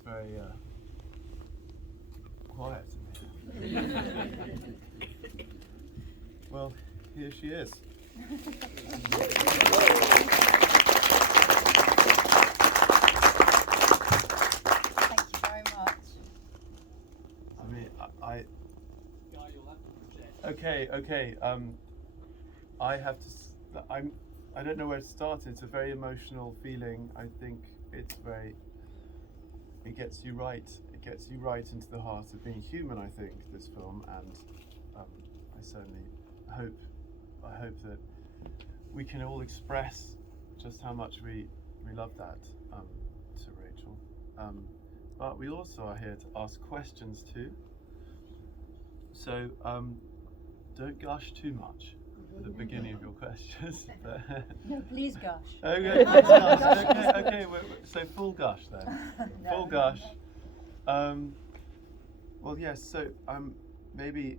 It's very quiet in here. Well, here she is. Thank you very much. I mean, Guy, you'll have to project. Okay. I have to. I don't know where to start. It's a very emotional feeling. I think it's very. It gets you right. It gets you right into the heart of being human. I think this film, and I certainly hope. I hope that we can all express just how much we love that to Rachel. But we also are here to ask questions too. So don't gush too much at the beginning of your questions. No, please gush. Okay, please gush. Okay. So full gush then. No. Full gush. Well, yes. So maybe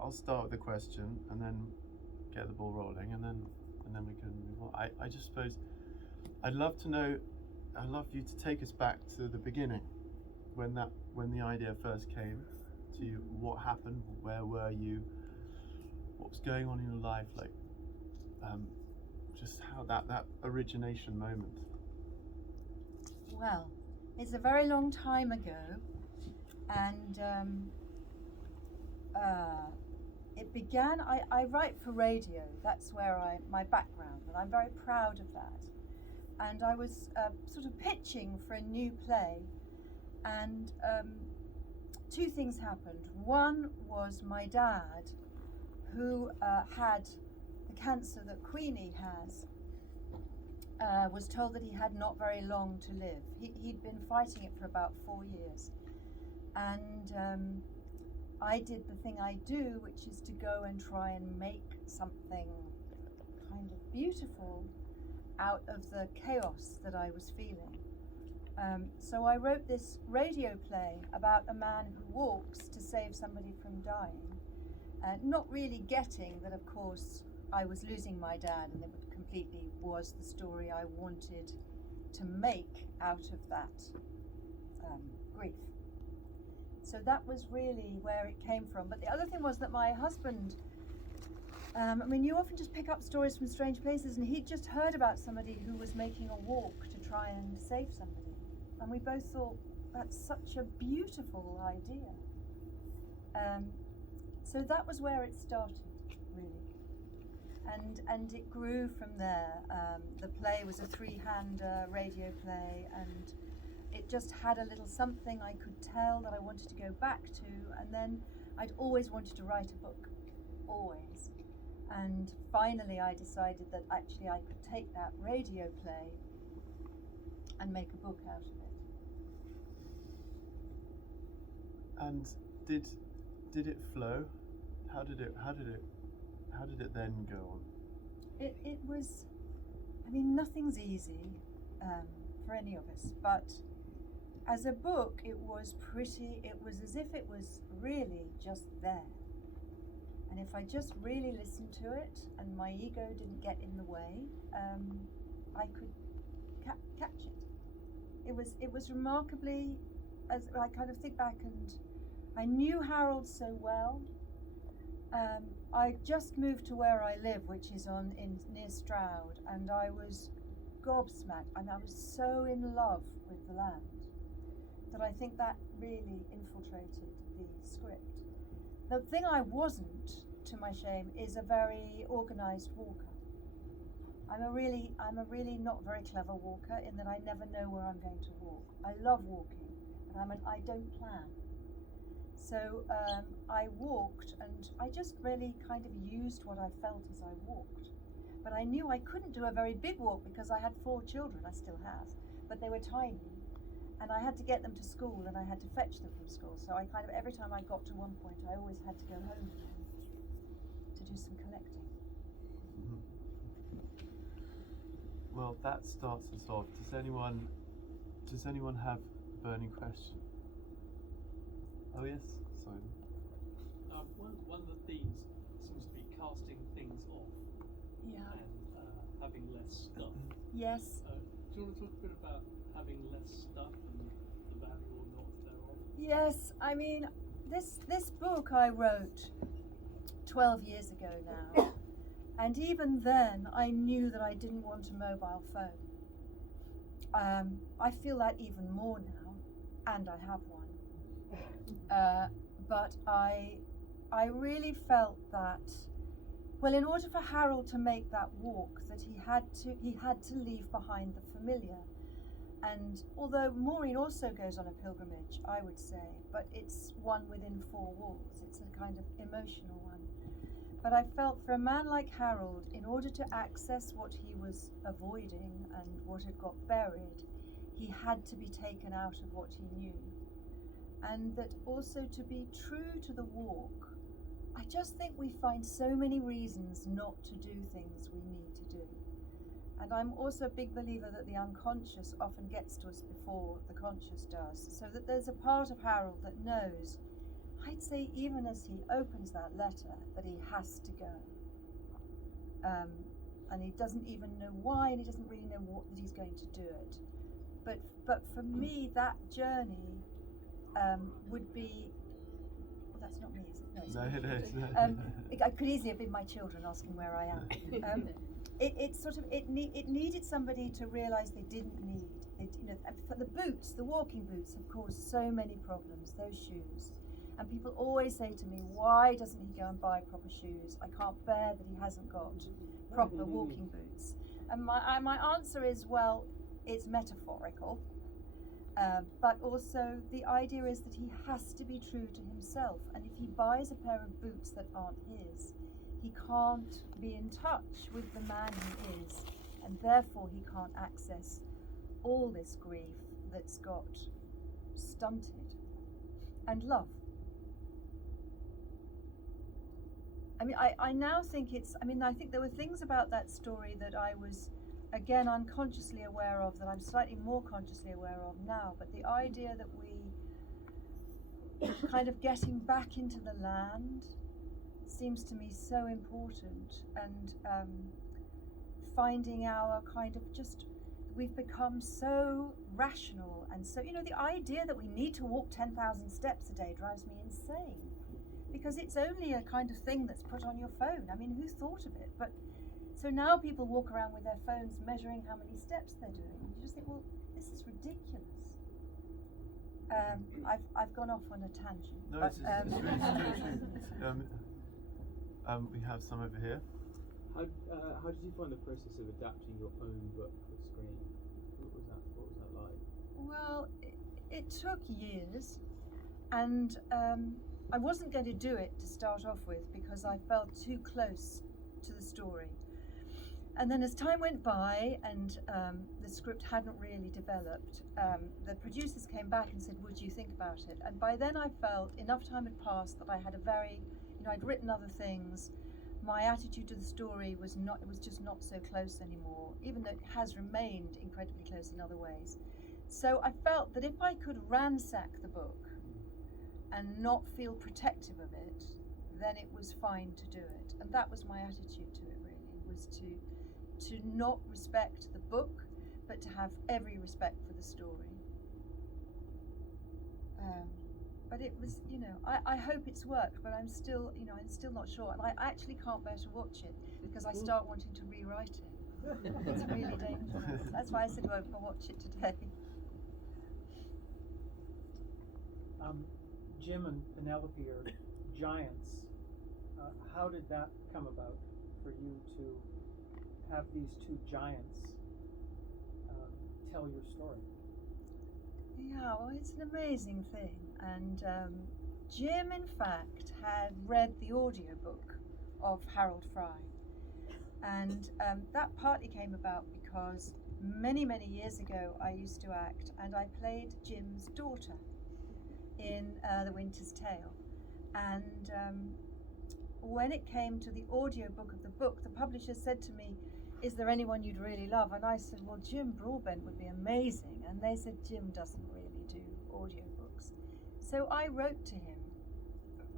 I'll start with the question and then get the ball rolling, and then we can move on. I just suppose I'd love to know. I'd love you to take us back to the beginning, when the idea first came to you. What happened? Where were you? What was going on in your life? Like, just how that origination moment. Well, it's a very long time ago, and it began. I write for radio. That's where my background, and I'm very proud of that. And I was sort of pitching for a new play, and two things happened. One was my dad, who had the cancer that Queenie has, was told that he had not very long to live. He'd been fighting it for about 4 years. And I did the thing I do, which is to go and try and make something kind of beautiful out of the chaos that I was feeling. So I wrote this radio play about a man who walks to save somebody from dying, not really getting that, of course, I was losing my dad, and it completely was the story I wanted to make out of that grief. So that was really where it came from. But the other thing was that my husband, you often just pick up stories from strange places, and he'd just heard about somebody who was making a walk to try and save somebody. And we both thought, that's such a beautiful idea. So that was where it started, really. And it grew from there. The play was a 3-hand radio play, and it just had a little something I could tell that I wanted to go back to. And then I'd always wanted to write a book, always. And finally I decided that actually I could take that radio play and make a book out of it. And did it flow? How did it then go on? It was, nothing's easy for any of us, but as a book it was as if it was really just there. And if I just really listened to it and my ego didn't get in the way, I could catch it. It was remarkably, as I kind of think back, and I knew Harold so well. I just moved to where I live, which is near Stroud, and I was gobsmacked. I was so in love with the land that I think that really infiltrated the script. The thing I wasn't, to my shame, is a very organised walker. I'm a really not very clever walker, in that I never know where I'm going to walk. I love walking, and I don't plan. So I walked, and I just really kind of used what I felt as I walked. But I knew I couldn't do a very big walk because I had 4 children. I still have, but they were tiny, and I had to get them to school, and I had to fetch them from school. So I kind of, every time I got to one point, I always had to go home again to do some collecting. Mm-hmm. Well, that starts us off. Does anyone have a burning question? Oh yes, Simon. One of the themes seems to be casting things off. Yeah. And having less stuff. Yes. Do you want to talk a bit about having less stuff and the value Yes, I mean, this book I wrote 12 years ago now, and even then I knew that I didn't want a mobile phone. I feel that even more now, and I have one. But I really felt that, well, in order for Harold to make that walk, that he had to leave behind the familiar. And although Maureen also goes on a pilgrimage, I would say, but it's one within four walls. It's a kind of emotional one. But I felt for a man like Harold, in order to access what he was avoiding and what had got buried, he had to be taken out of what he knew. And that also to be true to the walk, I just think we find so many reasons not to do things we need to do. And I'm also a big believer that the unconscious often gets to us before the conscious does. So that there's a part of Harold that knows, I'd say even as he opens that letter, that he has to go. And he doesn't even know why, and he doesn't really know that he's going to do it. But for me, that journey would be, well, that's not me, is it? No, it's No. it could easily have been my children asking where I am. It needed somebody to realise they didn't need. For the boots, the walking boots have caused so many problems. Those shoes, and people always say to me, "Why doesn't he go and buy proper shoes? I can't bear that he hasn't got proper walking boots." And my answer is, well, it's metaphorical, but also the idea is that he has to be true to himself, and if he buys a pair of boots that aren't his, he can't be in touch with the man he is, and therefore he can't access all this grief that's got stunted, and love. I mean, I now think I think there were things about that story that I was, again, unconsciously aware of, that I'm slightly more consciously aware of now, but the idea that we kind of getting back into the land seems to me so important, and finding our kind of we've become so rational, and so, the idea that we need to walk 10,000 steps a day drives me insane, because it's only a kind of thing that's put on your phone. I mean, who thought of it? But so now people walk around with their phones measuring how many steps they're doing. You just think, well, this is ridiculous. I've gone off on a tangent. No, but, it's really true. We have some over here. How did you find the process of adapting your own book for screen? What was that like? Well, it took years, and I wasn't going to do it to start off with because I felt too close to the story. And then as time went by and the script hadn't really developed, the producers came back and said, would you think about it? And by then I felt enough time had passed that I had I'd written other things. My attitude to the story was just not so close anymore, even though it has remained incredibly close in other ways. So I felt that if I could ransack the book and not feel protective of it, then it was fine to do it. And that was my attitude to it, really, was to not respect the book, but to have every respect for the story. But it was, I hope it's worked, but I'm still not sure. And I actually can't bear to watch it because I start wanting to rewrite it. It's really dangerous. That's why I said I won't watch it today. Jim and Penelope are giants. How did that come about for you to have these two giants tell your story? Yeah, well, it's an amazing thing. And Jim, in fact, had read the audiobook of Harold Fry. And that partly came about because many, many years ago I used to act, and I played Jim's daughter in The Winter's Tale. And when it came to the audiobook of the book, the publisher said to me, is there anyone you'd really love? And I said, well, Jim Broadbent would be amazing. And they said, Jim doesn't really do audiobooks. So I wrote to him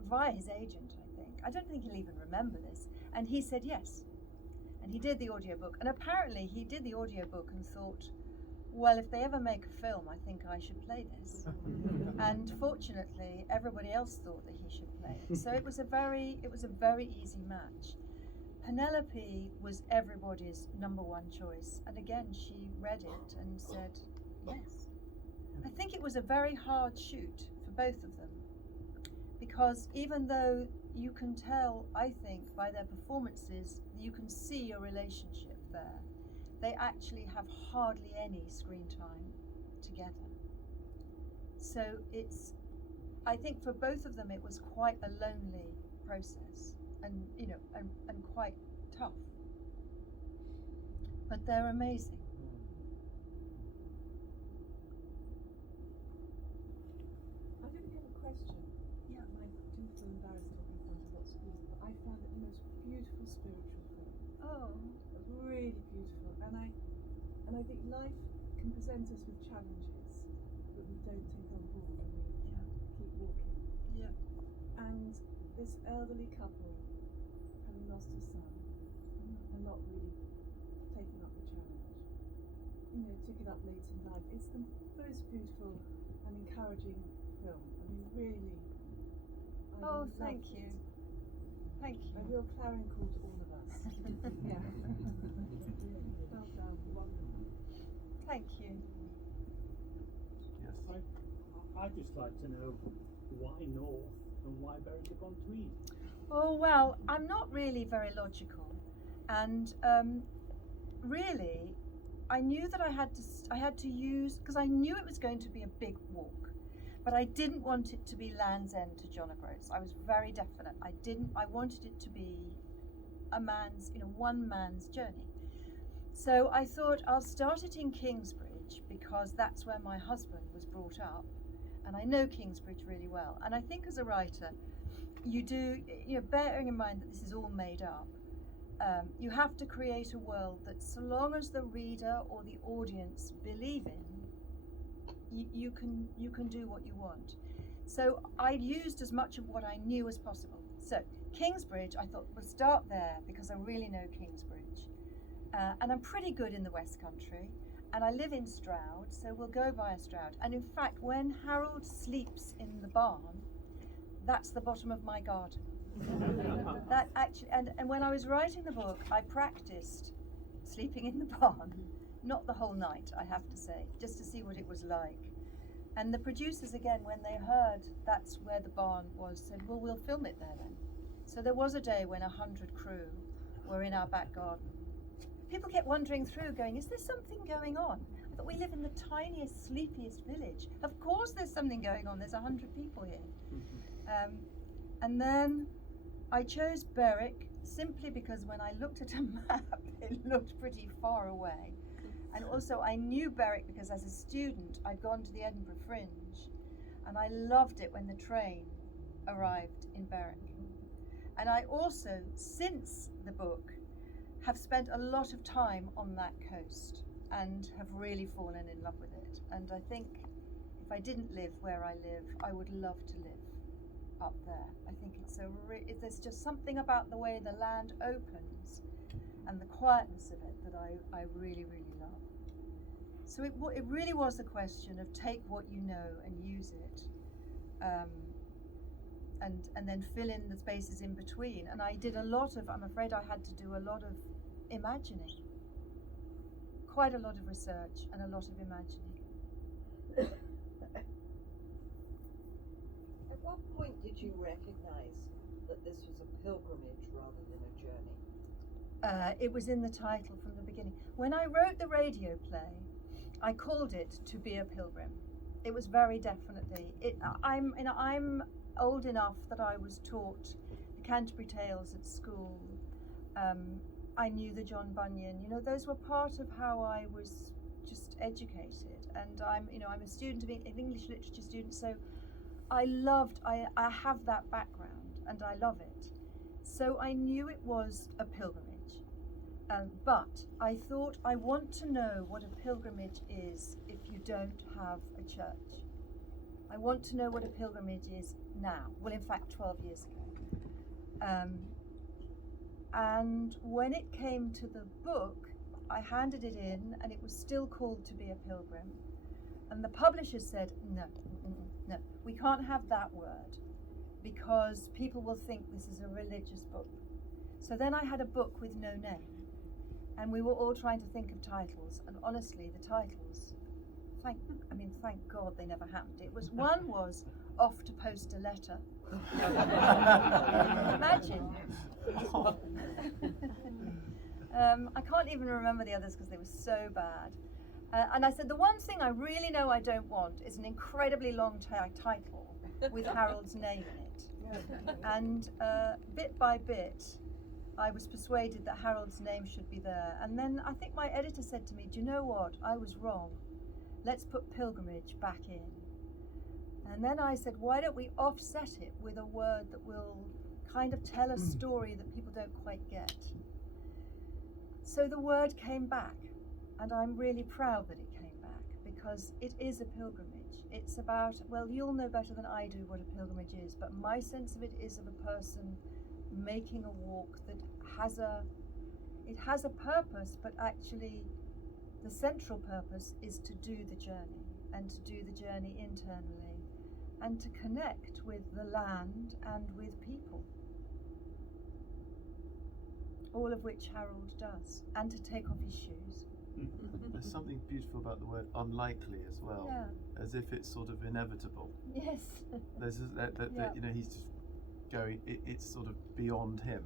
via his agent, I think. I don't think he'll even remember this. And he said yes. And he did the audiobook. And apparently he did the audiobook and thought, well, if they ever make a film, I think I should play this. And fortunately, everybody else thought that he should play it. So it was a very easy match. Penelope was everybody's number one choice, and again, she read it and said yes. I think it was a very hard shoot for both of them, because even though you can tell, I think, by their performances, you can see a relationship there, they actually have hardly any screen time together. So I think for both of them it was quite a lonely process, and quite tough. But they're amazing. I didn't have a question. Yeah. I do feel embarrassed talking in front of lots of people, but I found it the most beautiful spiritual film. Oh. Really beautiful. And I think life can present us with challenges that we don't take on board and we keep walking. Yeah. And this elderly couple, having lost a son, and not really taking up the challenge, took it up late in life. It's the most beautiful and encouraging film. I mean, really. Oh, loved thank it. you. Thank A you. real clarion call to all of us. Yeah. Well done, wonderful. Thank you. Yes. I'd just like to know why North and why Berwick-upon-Tweed. Oh, well, I'm not really very logical, and really, I knew that I had to use, because I knew it was going to be a big walk, but I didn't want it to be Land's End to John O'Groats. I was very definite. I wanted it to be one man's journey. So I thought I'll start it in Kingsbridge, because that's where my husband was brought up, and I know Kingsbridge really well. And I think as a writer, you do, bearing in mind that this is all made up, you have to create a world that, so long as the reader or the audience believe in, you can do what you want. So I used as much of what I knew as possible. So Kingsbridge, I thought, we'll start there because I really know Kingsbridge. And I'm pretty good in the West Country, and I live in Stroud, so we'll go via Stroud. And in fact, when Harold sleeps in the barn, that's the bottom of my garden. That actually, and when I was writing the book, I practiced sleeping in the barn, not the whole night, I have to say, just to see what it was like. And the producers, again, when they heard that's where the barn was, said, well, we'll film it there then. So there was a day when 100 crew were in our back garden. People kept wandering through going, is there something going on? I thought, we live in the tiniest, sleepiest village. Of course there's something going on, there's 100 people here. And then I chose Berwick simply because when I looked at a map, it looked pretty far away. And also I knew Berwick because as a student, I'd gone to the Edinburgh Fringe, and I loved it when the train arrived in Berwick. And I also, since the book, have spent a lot of time on that coast and have really fallen in love with it. And I think if I didn't live where I live, I would love to live up there. I think there's just something about the way the land opens and the quietness of it that I really, really love. So it really was a question of take what you know and use it, and then fill in the spaces in between. And I did I'm afraid I had to do a lot of imagining, quite a lot of research and a lot of imagining. At what point did you recognize that this was a pilgrimage rather than a journey? It was in the title from the beginning. When I wrote the radio play, I called it To Be a Pilgrim. It was very definitely. I'm old enough that I was taught the Canterbury Tales at school. I knew the John Bunyan. Those were part of how I was just educated. And I'm a student of English literature student, so I have that background and I love it. So I knew it was a pilgrimage. But I thought, I want to know what a pilgrimage is if you don't have a church. I want to know what a pilgrimage is now. Well, in fact, 12 years ago. And when it came to the book, I handed it in, and it was still called To Be a Pilgrim. And the publishers said, no, no, we can't have that word because people will think this is a religious book. So then I had a book with no name, and we were all trying to think of titles. And honestly, the titles, thank God they never happened. It was one was Off to Post a Letter. Imagine. I can't even remember the others because they were so bad. And I said, the one thing I really know I don't want is an incredibly long title with Harold's name in it. And bit by bit, I was persuaded that Harold's name should be there. And then I think my editor said to me, do you know what? I was wrong. Let's put pilgrimage back in. And then I said, why don't we offset it with a word that will kind of tell a story that people don't quite get? So the word came back, and I'm really proud that it came back because it is a pilgrimage. It's about, well, you'll know better than I do what a pilgrimage is, but my sense of it is of a person making a walk that has a purpose, but actually the central purpose is to do the journey and to do the journey internally and to connect with the land and with people. All of which Harold does, and to take off his shoes. There's something beautiful about the word unlikely as well, Yeah. as if it's sort of inevitable. Yes. There's that Yeah. you know, he's just going. It's sort of beyond him,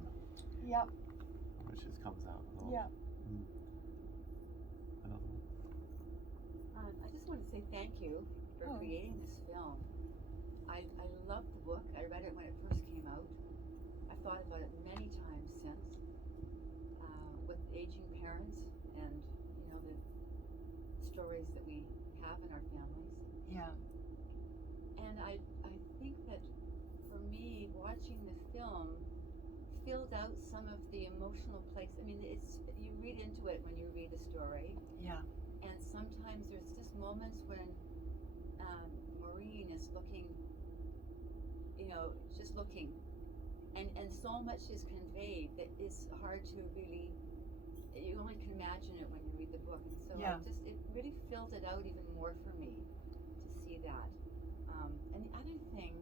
Yep. which just comes out a lot. Yep. Another one. I just want to say thank you for creating this film. I loved the book. I read it when it first came out. I've thought about it many times since. With aging parents and the stories that we have in our families. Yeah. And I think that for me, watching the film filled out some of the emotional place. I mean, you read into it when you read a story. Yeah. And sometimes there's just moments when Maureen is looking, just looking, and so much is conveyed that it's hard to really. You only can imagine it when you read the book, and so it really filled it out even more for me to see that. And the other thing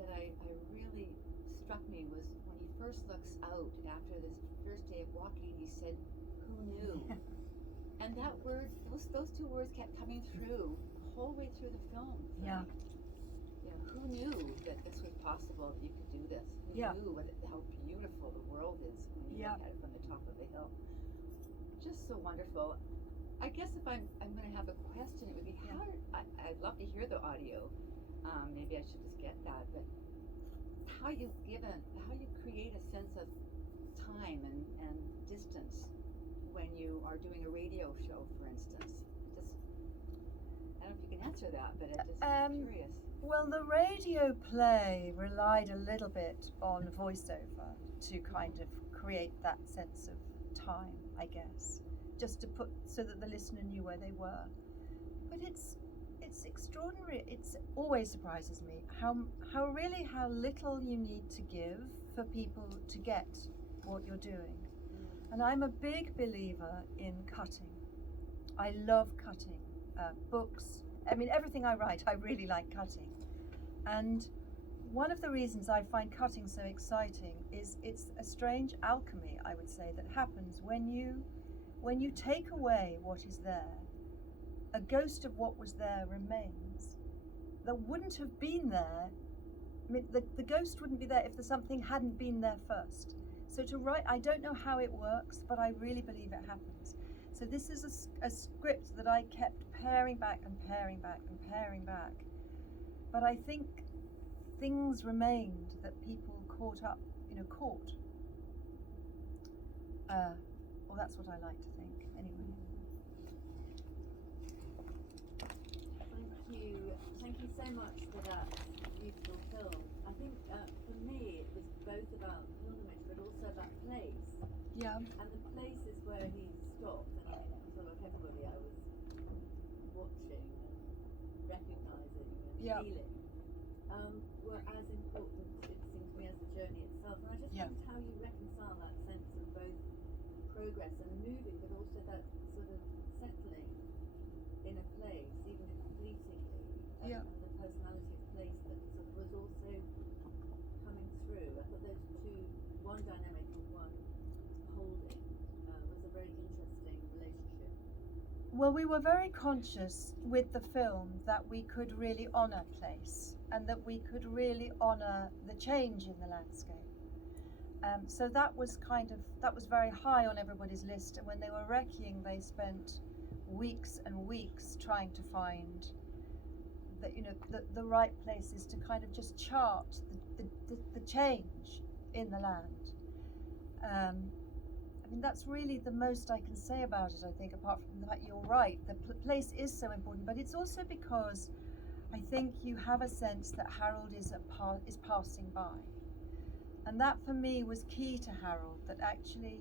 that I really struck me was when he first looks out after this first day of walking, he said, "Who knew?" And that word, those two words kept coming through the whole way through the film. Yeah. Who knew that this was possible, that you could do this? Who knew how beautiful the world is when you look at it from the top of the hill? Just so wonderful. I guess if I'm going to have a question, it would be I'd love to hear the audio. Maybe I should just get that. But how you create a sense of time and distance when you are doing a radio show, for instance. I don't know if you can answer that, but I'm just curious. Well, the radio play relied a little bit on voiceover to kind of create that sense of time, I guess, just to put so that the listener knew where they were. But it's extraordinary. It always surprises me how little you need to give for people to get what you're doing. And I'm a big believer in cutting. I love cutting books. I mean, everything I write, I really like cutting. And one of the reasons I find cutting so exciting is it's a strange alchemy, I would say, that happens when you take away what is there. A ghost of what was there remains. That wouldn't have been there. I mean, the ghost wouldn't be there if something hadn't been there first. So to write, I don't know how it works, but I really believe it happens. So this is a script that I kept paring back and paring back and paring back. But I think things remained that people caught. Well, that's what I like to think, anyway. Thank you so much for that beautiful film. I think for me it was both about pilgrimage but also about place. Yeah. And the places where he stopped, and I feel like everybody I was watching and recognising and feeling were as important, it seemed to me, as the journey itself. And I just wondered how you reconcile that sense of both progress and moving, but also that sort of settling in a place, even if fleetingly, Yeah. and the personality of place that sort of was also coming through. I thought those two, one dynamic and one holding, was a very interesting relationship. Well, we were very conscious with the film that we could really honour place and that we could really honour the change in the landscape. So that was very high on everybody's list. And when they were recceing, they spent weeks and weeks trying to find the right places to kind of just chart the change in the land. I mean, that's really the most I can say about it, I think, apart from the fact you're right. The place is so important, but it's also because I think you have a sense that Harold is passing by. And that for me was key to Harold, that actually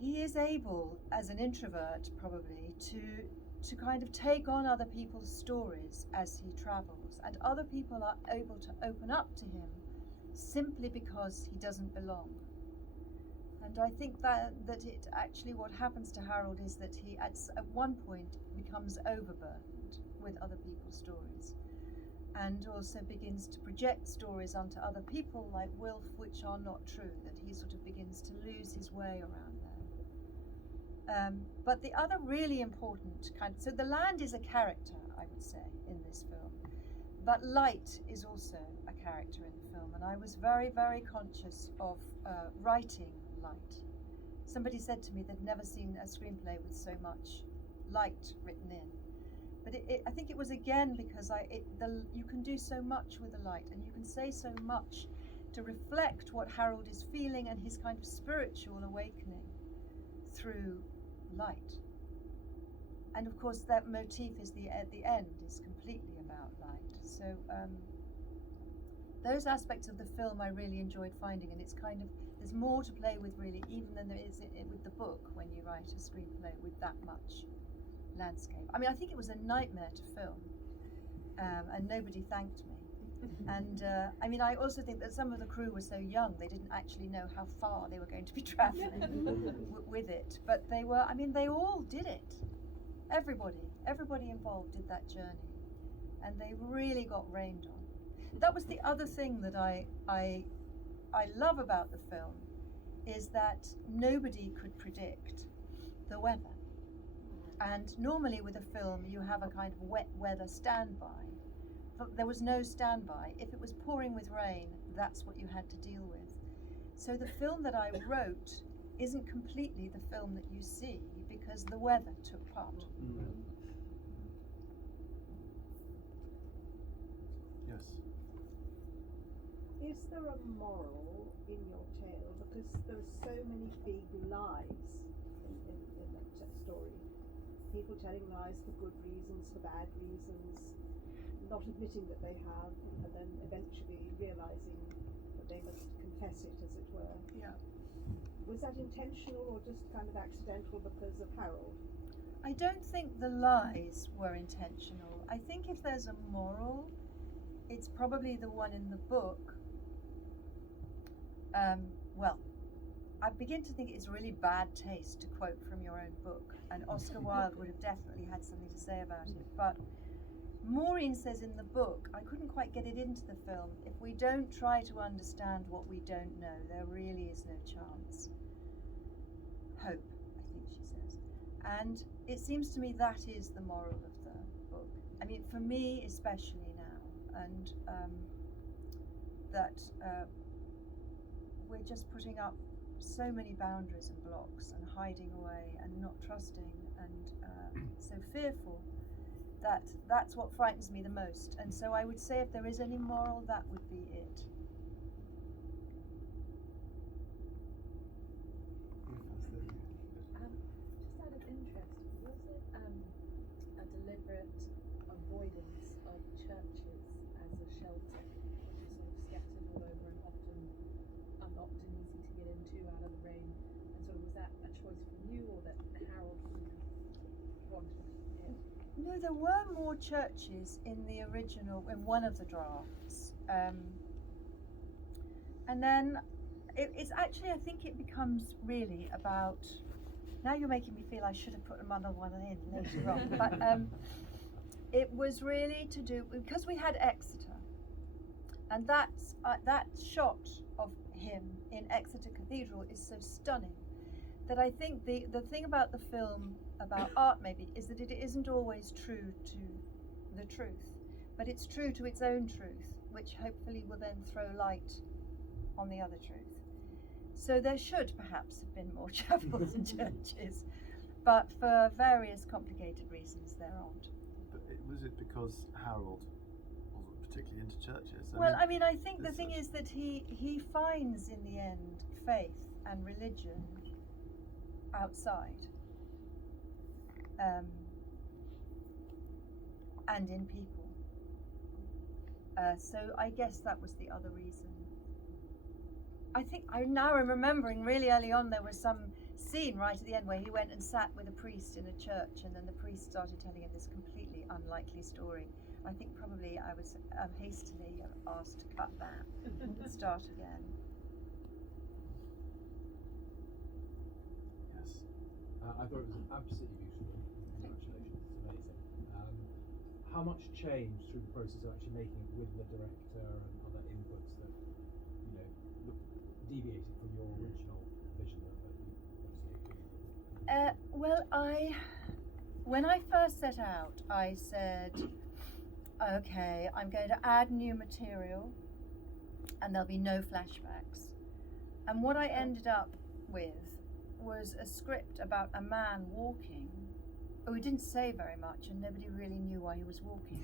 he is able, as an introvert probably, to kind of take on other people's stories as he travels, and other people are able to open up to him simply because he doesn't belong. And I think that it actually, what happens to Harold is that he at one point becomes overburdened with other people's stories, and also begins to project stories onto other people like Wilf which are not true, that he sort of begins to lose his way around there. But the other really important so the land is a character, I would say, in this film, but light is also a character in the film, and I was very, very conscious of writing light. Somebody said to me they'd never seen a screenplay with so much light written in. But I think it was again because you can do so much with the light, and you can say so much to reflect what Harold is feeling and his kind of spiritual awakening through light. And of course that motif is at the end is completely about light. So those aspects of the film I really enjoyed finding, and it's kind of, there's more to play with really, even than there is with the book when you write a screenplay with that much landscape. I mean, I think it was a nightmare to film, and nobody thanked me. And I mean, I also think that some of the crew were so young, they didn't actually know how far they were going to be travelling with it. But they were, I mean, they all did it. Everybody involved did that journey, and they really got rained on. That was the other thing that I love about the film, is that nobody could predict the weather. And normally with a film you have a kind of wet weather standby. But there was no standby. If it was pouring with rain, that's what you had to deal with. So the film that I wrote isn't completely the film that you see because the weather took part. Yes. Is there a moral in your tale? Because there are so many big lies in that story. People telling lies for good reasons, for bad reasons, not admitting that they have, and then eventually realising that they must confess it, as it were. Yeah. Was that intentional or just kind of accidental because of Harold? I don't think the lies were intentional. I think if there's a moral, it's probably the one in the book. Well, I begin to think it's really bad taste to quote from your own book, and Oscar Wilde would have definitely had something to say about it. But Maureen says in the book, I couldn't quite get it into the film, if we don't try to understand what we don't know, there really is no chance. Hope, I think she says. And it seems to me that is the moral of the book. I mean, for me especially now, and that we're just putting up so many boundaries and blocks and hiding away and not trusting and so fearful, that that's what frightens me the most. And so I would say if there is any moral, that would be it. Just out of interest, was it a deliberate avoidance of churches as a shelter, which are sort of scattered all over and often easy to get into out of the rain? And sort of was that a choice from you, or that Harold wanted it? No, there were more churches in the original, in one of the drafts. And then it's actually, I think it becomes really about, now you're making me feel I should have put another one in later on, but it was really to do, because we had Exeter, and that shot of him in Exeter Cathedral is so stunning that I think the thing about the film, about art maybe, is that it isn't always true to the truth, but it's true to its own truth, which hopefully will then throw light on the other truth. So there should perhaps have been more chapels and churches, but for various complicated reasons there aren't. But was it because Harold wasn't particularly into churches? I mean, I think the thing is that he finds in the end faith and religion outside, and in people. So I guess that was the other reason. I think I'm remembering really early on there was some scene right at the end where he went and sat with a priest in a church, and then the priest started telling him this completely unlikely story. I think probably I was hastily asked to cut that and start again. Yes. I thought it was absolutely beautiful. Congratulations, it's amazing. How much changed through the process of actually making it with the director and other inputs that, you know, deviated from your original vision that you obviously when I first set out, I said, okay, I'm going to add new material and there'll be no flashbacks. And what I ended up with was a script about a man walking who didn't say very much and nobody really knew why he was walking.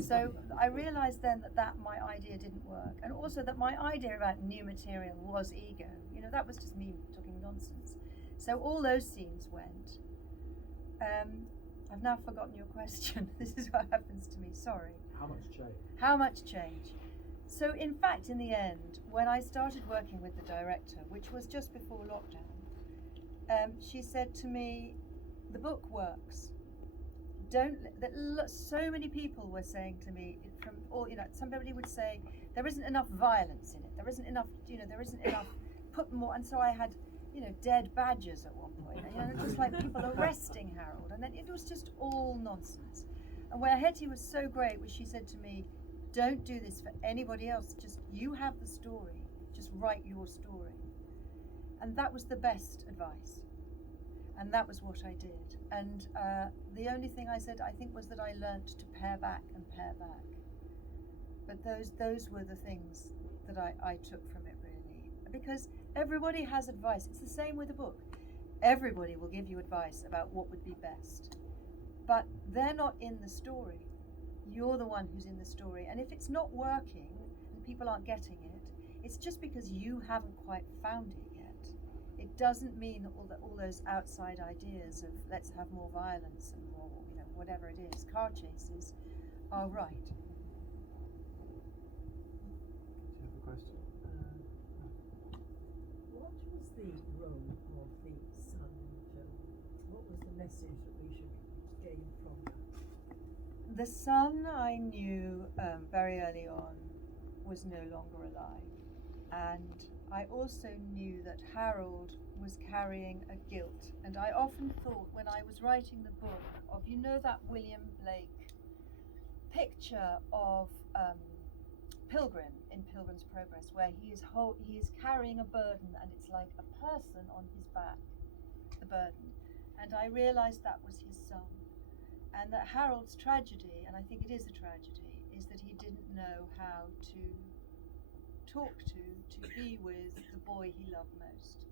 So I realised then that my idea didn't work, and also that my idea about new material was ego. You know, that was just me talking nonsense. So all those scenes went. I've now forgotten your question. This is what happens to me, sorry. How much change? How much change? So in fact, in the end, when I started working with the director, which was just before lockdown, she said to me, the book works. So many people were saying to me, from all, you know, somebody would say, there isn't enough violence in it, there isn't enough, you know, there isn't enough, put more, and so I had, you know, dead badgers at one point, and, you know, just like people arresting Harold, and then it was just all nonsense. And where Hetty was so great was she said to me, don't do this for anybody else, just you have the story, just write your story. And that was the best advice. And that was what I did. And the only thing I said, I think, was that I learnt to pare back and pare back. But those were the things that I took from it, really. Because everybody has advice. It's the same with a book. Everybody will give you advice about what would be best. But they're not in the story. You're the one who's in the story. And if it's not working and people aren't getting it, it's just because you haven't quite found it yet. It doesn't mean that all those outside ideas of let's have more violence and more, you know, whatever it is, car chases, are right. Do you have a question? What was the role of the sun in the film? What was the message that we should gain from that? The son, I knew very early on, was no longer alive. And I also knew that Harold was carrying a guilt. And I often thought when I was writing the book of, you know, that William Blake picture of Pilgrim in Pilgrim's Progress, where he is carrying a burden and it's like a person on his back, the burden. And I realised that was his son. And that Harold's tragedy, and I think it is a tragedy, is that he didn't know how to talk to be with the boy he loved most.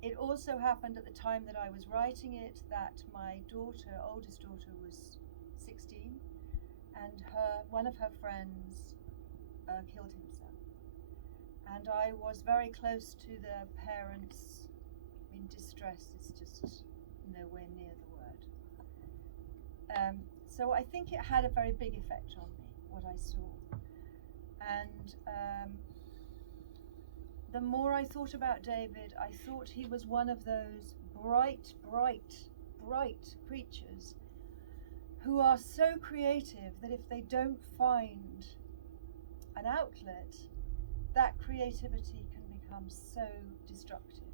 It also happened at the time that I was writing it that my daughter, oldest daughter, was 16, and one of her friends killed himself. And I was very close to the parents. I mean, distress is just nowhere near the word. So I think it had a very big effect on me, what I saw. And the more I thought about David, I thought he was one of those bright creatures who are so creative that if they don't find an outlet, that creativity can become so destructive.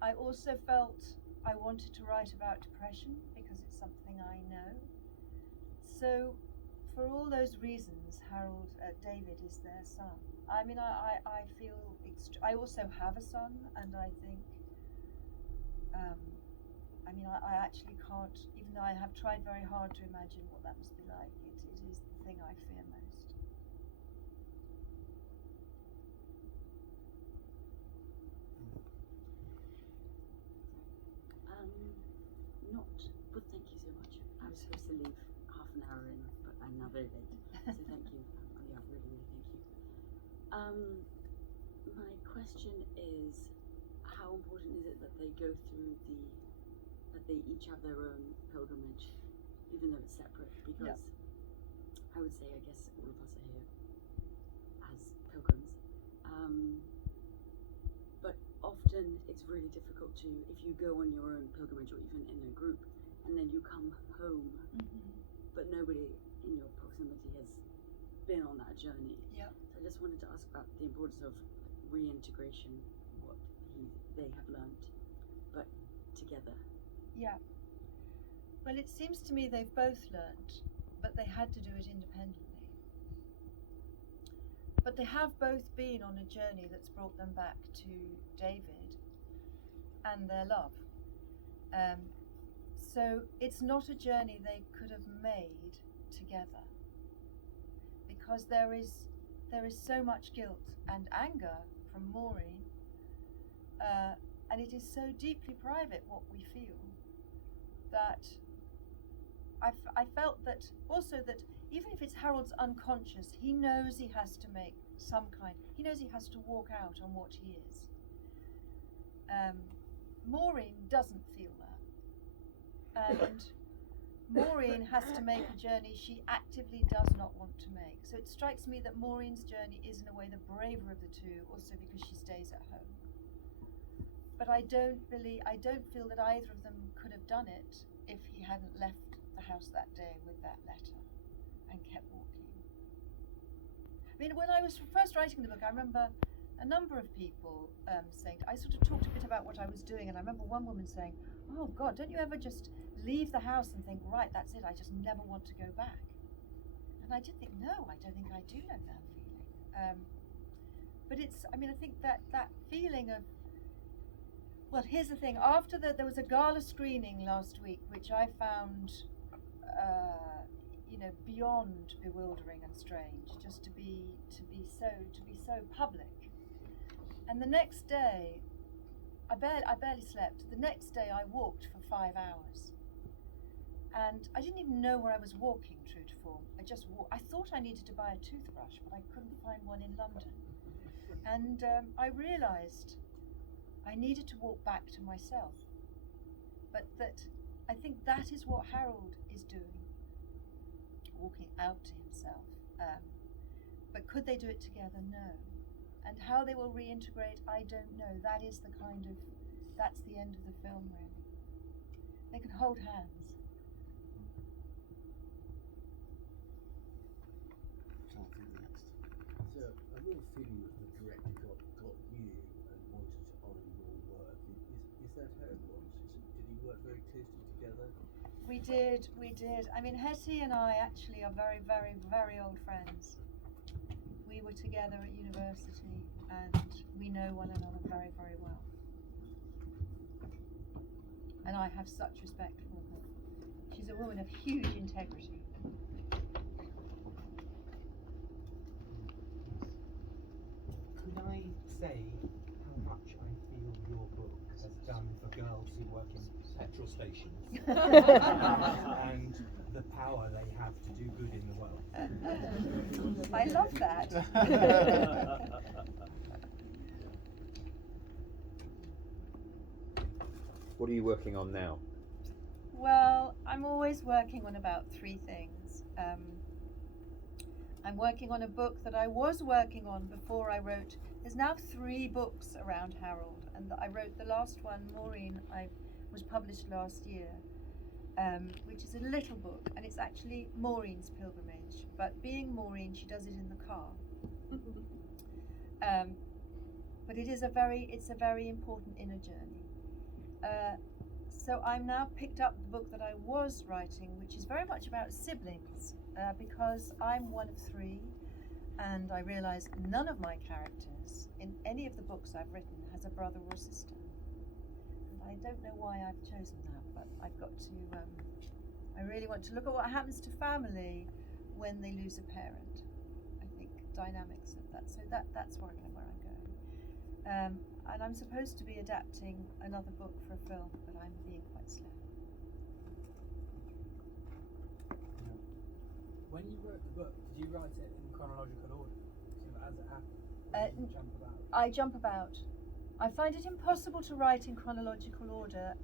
I also felt I wanted to write about depression because it's something I know. So, for all those reasons, David is their son. I mean, I feel I also have a son, and I think, I mean, I actually can't, even though I have tried very hard to imagine what that must be like, it is the thing I fear most. But thank you so much. I was supposed to leave half an hour in, but I'm now very late. So thank you. Yeah, really, really thank you. My question is, how important is it that they go through that they each have their own pilgrimage, even though it's separate? Because I would say, I guess all of us are here as pilgrims. But often it's really difficult to, if you go on your own pilgrimage or even in a group, and then you come home, but nobody in your proximity has been on that journey. Yeah. So I just wanted to ask about the importance of reintegration, what they have learnt, but together. Yeah. Well, it seems to me they've both learnt, but they had to do it independently. But they have both been on a journey that's brought them back to David and their love. So it's not a journey they could have made together, because there is so much guilt and anger from Maureen, and it is so deeply private what we feel, that I felt that also that even if it's Harold's unconscious, he knows he has to make he knows he has to walk out on what he is. Maureen doesn't feel that. And Maureen has to make a journey she actively does not want to make. So it strikes me that Maureen's journey is in a way the braver of the two, also because she stays at home. But I don't feel that either of them could have done it if he hadn't left the house that day with that letter and kept walking. I mean, when I was first writing the book, I remember a number of people saying, I sort of talked a bit about what I was doing, and I remember one woman saying, oh God, don't you ever just leave the house and think, right, that's it, I just never want to go back? And I did think, no, I don't think I do know that feeling. But I think that feeling of, well, here's the thing, there was a gala screening last week, which I found, beyond bewildering and strange, just to be so public. And the next day, I barely slept. The next day I walked for 5 hours. And I didn't even know where I was walking, true to form. I just walked. I thought I needed to buy a toothbrush, but I couldn't find one in London. And I realised I needed to walk back to myself. But I think that is what Harold is doing, walking out to himself. But could they do it together? No. And how they will reintegrate, I don't know. That's the end of the film, really. They can hold hands. So a real feeling that the director got you and wanted to honour your work. Is that how it was? Did he work very closely together? We did. I mean, Hetty and I actually are very, very, very old friends. We were together at university and we know one another very, very well. And I have such respect for her. She's a woman of huge integrity. Could I say how much I feel your book has done for girls who work in petrol stations and the power they have to do good in the world? I love that. What are you working on now? Well, I'm always working on about 3 things. I'm working on a book that I was working on before I wrote. There's now 3 books around Harold, and I wrote the last one, Maureen, was published last year, which is a little book, and it's actually Maureen's pilgrimage. But being Maureen, she does it in the car. But it's a very important inner journey. So I'm now picked up the book that I was writing, which is very much about siblings, because I'm one of three, and I realise none of my characters in any of the books I've written has a brother or sister. And I don't know why I've chosen that, but I've got to, I really want to look at what happens to family when they lose a parent. I think dynamics of that. So that's where I'm going. And I'm supposed to be adapting another book for a film, but I'm being quite slow. When you wrote the book, did you write it in chronological order, sort of as it happened? Or did you jump about? I jump about. I find it impossible to write in chronological order,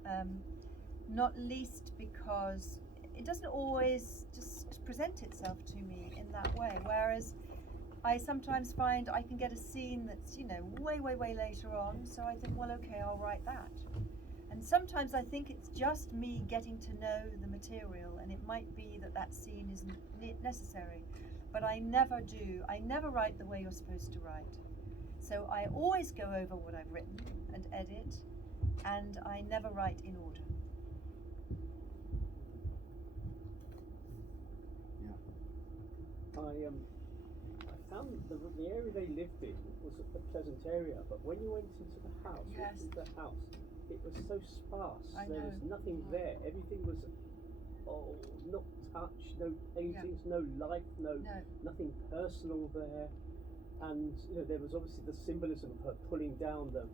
not least because it doesn't always just present itself to me in that way. Whereas I sometimes find I can get a scene that's, way later on, so I think, well, okay, I'll write that. And sometimes I think it's just me getting to know the material, and it might be that scene isn't necessary. But I never do. I never write the way you're supposed to write. So I always go over what I've written and edit, and I never write in order. I found the area they lived in was a pleasant area, but when you went into the house, it was so sparse. There was nothing there. Everything was not touched, no paintings, no life, nothing personal there. And there was obviously the symbolism of her pulling down the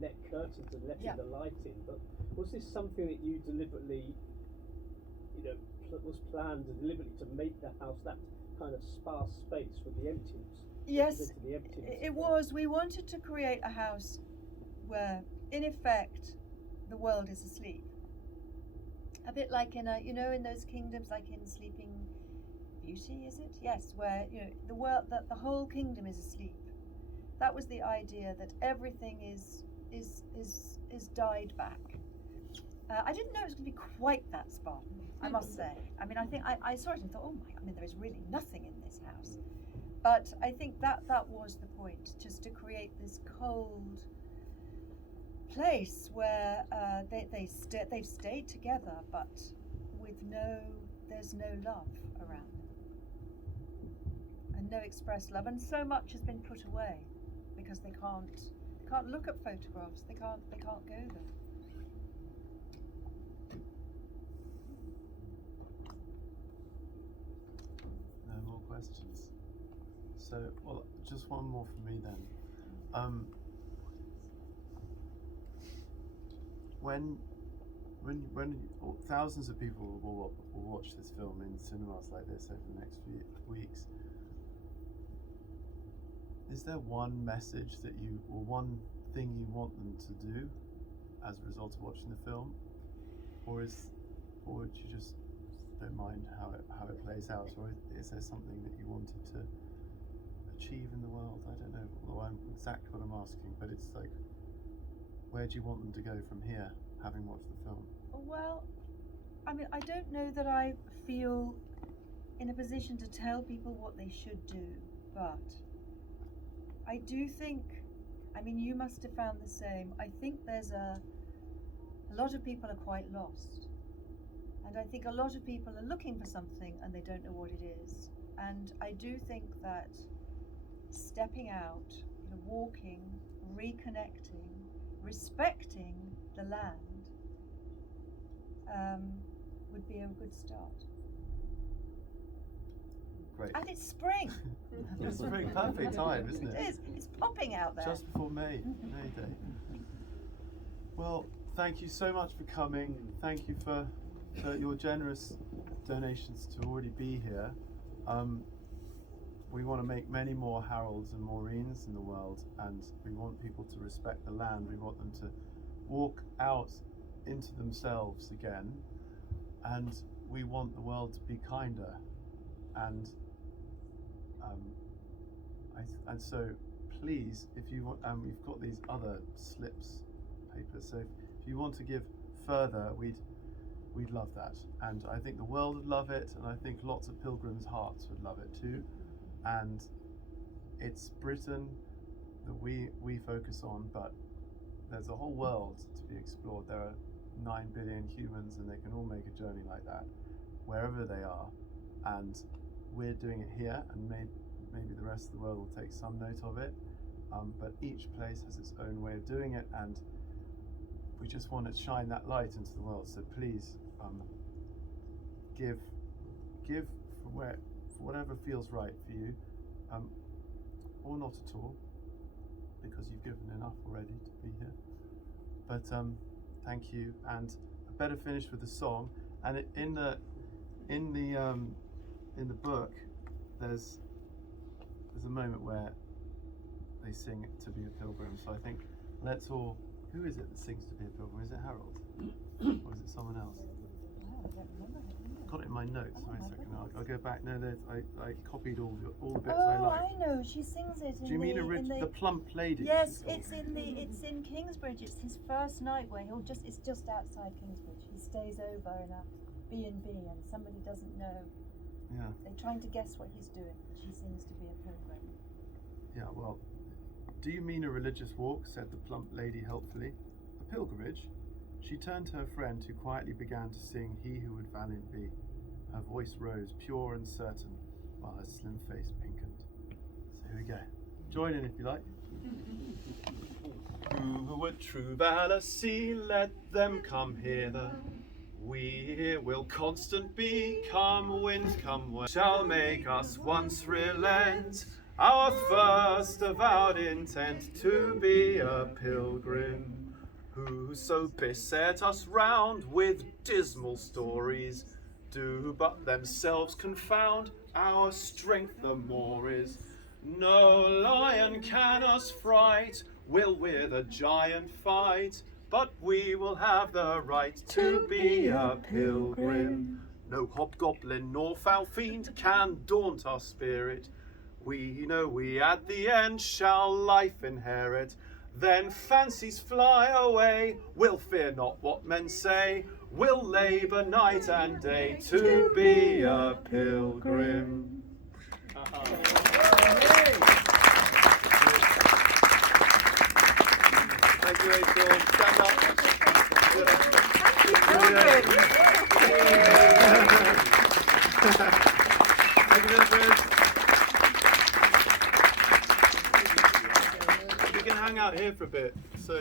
net curtains and letting the light in. But was this something that you deliberately, was planned deliberately to make the house that kind of sparse space with the emptiness? Yes, it was. We wanted to create a house where, in effect, the world is asleep. A bit like in in those kingdoms, like in Sleeping Beauty, is it? Yes, where the world, that the whole kingdom is asleep. That was the idea, that everything is died back. I didn't know it was going to be quite that Spartan, I must say. I mean, I think I saw it and thought, oh my, there is really nothing in this house. But I think that was the point, just to create this cold place where they've stayed together, but there's no love around them, and no expressed love, and so much has been put away because they can't look at photographs, they can't go there. No more questions. So, well, just one more for me then. When thousands of people will watch this film in cinemas like this over the next few weeks, is there one message or one thing you want them to do as a result of watching the film, or would you just don't mind how it plays out, or is there something that you wanted to achieve in the world? I don't know, although I'm exactly what I'm asking, but it's like, where do you want them to go from here, having watched the film? Well, I mean, I don't know that I feel in a position to tell people what they should do, but I do think, I mean, you must have found the same. I think there's a lot of people are quite lost. And I think a lot of people are looking for something and they don't know what it is. And I do think that stepping out, walking, reconnecting, respecting the land would be a good start. Great. And it's spring. It's spring, perfect time, isn't it? It is. It's popping out there. Just before May Day. Well, thank you so much for coming. Thank you for your generous donations to already be here. We want to make many more Harolds and Maureens in the world, and we want people to respect the land. We want them to walk out into themselves again, and we want the world to be kinder. And so please, if you want, we've got these other slips papers, so if you want to give further, we'd love that. And I think the world would love it, and I think lots of pilgrims' hearts would love it too. And it's Britain, we focus on, but there's a whole world to be explored. There are 9 billion humans, and they can all make a journey like that wherever they are, and we're doing it here, and maybe the rest of the world will take some note of it, but each place has its own way of doing it, and we just want to shine that light into the world. So please give for whatever feels right for you, or not at all, because you've given enough already to be here. But thank you, and I better finish with a song. And in the book, there's a moment where they sing "To Be a Pilgrim." So I think let's all. Who is it that sings "To Be a Pilgrim"? Is it Harold, or is it someone else? I've got it in my notes. Wait a second. I'll go back. No, I copied all the bits I like. I know. She sings it. Do you mean the plump lady? Yes, it's in Kingsbridge. It's his first night where it's just outside Kingsbridge. He stays over in a B&B, and somebody doesn't know. Yeah. They're trying to guess what he's doing. She sings "To Be a Pilgrim." Yeah. Well, do you mean a religious walk? Said the plump lady helpfully. A pilgrimage? She turned to her friend, who quietly began to sing "He Who Would Valiant Be." Her voice rose, pure and certain, while her slim face pinkened. So here we go. Join in if you like. Who would true valor see? Let them come hither. We here will constant be. Come winds, come weather, shall make us once relent our first avowed intent to be a pilgrim. Who so beset us round with dismal stories, do but themselves confound our strength the more is. No lion can us fright, we'll with a giant fight, but we will have the right to be a pilgrim. No hobgoblin nor foul fiend can daunt our spirit. We know we at the end shall life inherit. Then fancies fly away, we'll fear not what men say, we'll labour night and day to be a pilgrim. Thank you, Rachel. Stand up. Thank you, friends. We can hang out here for a bit. So.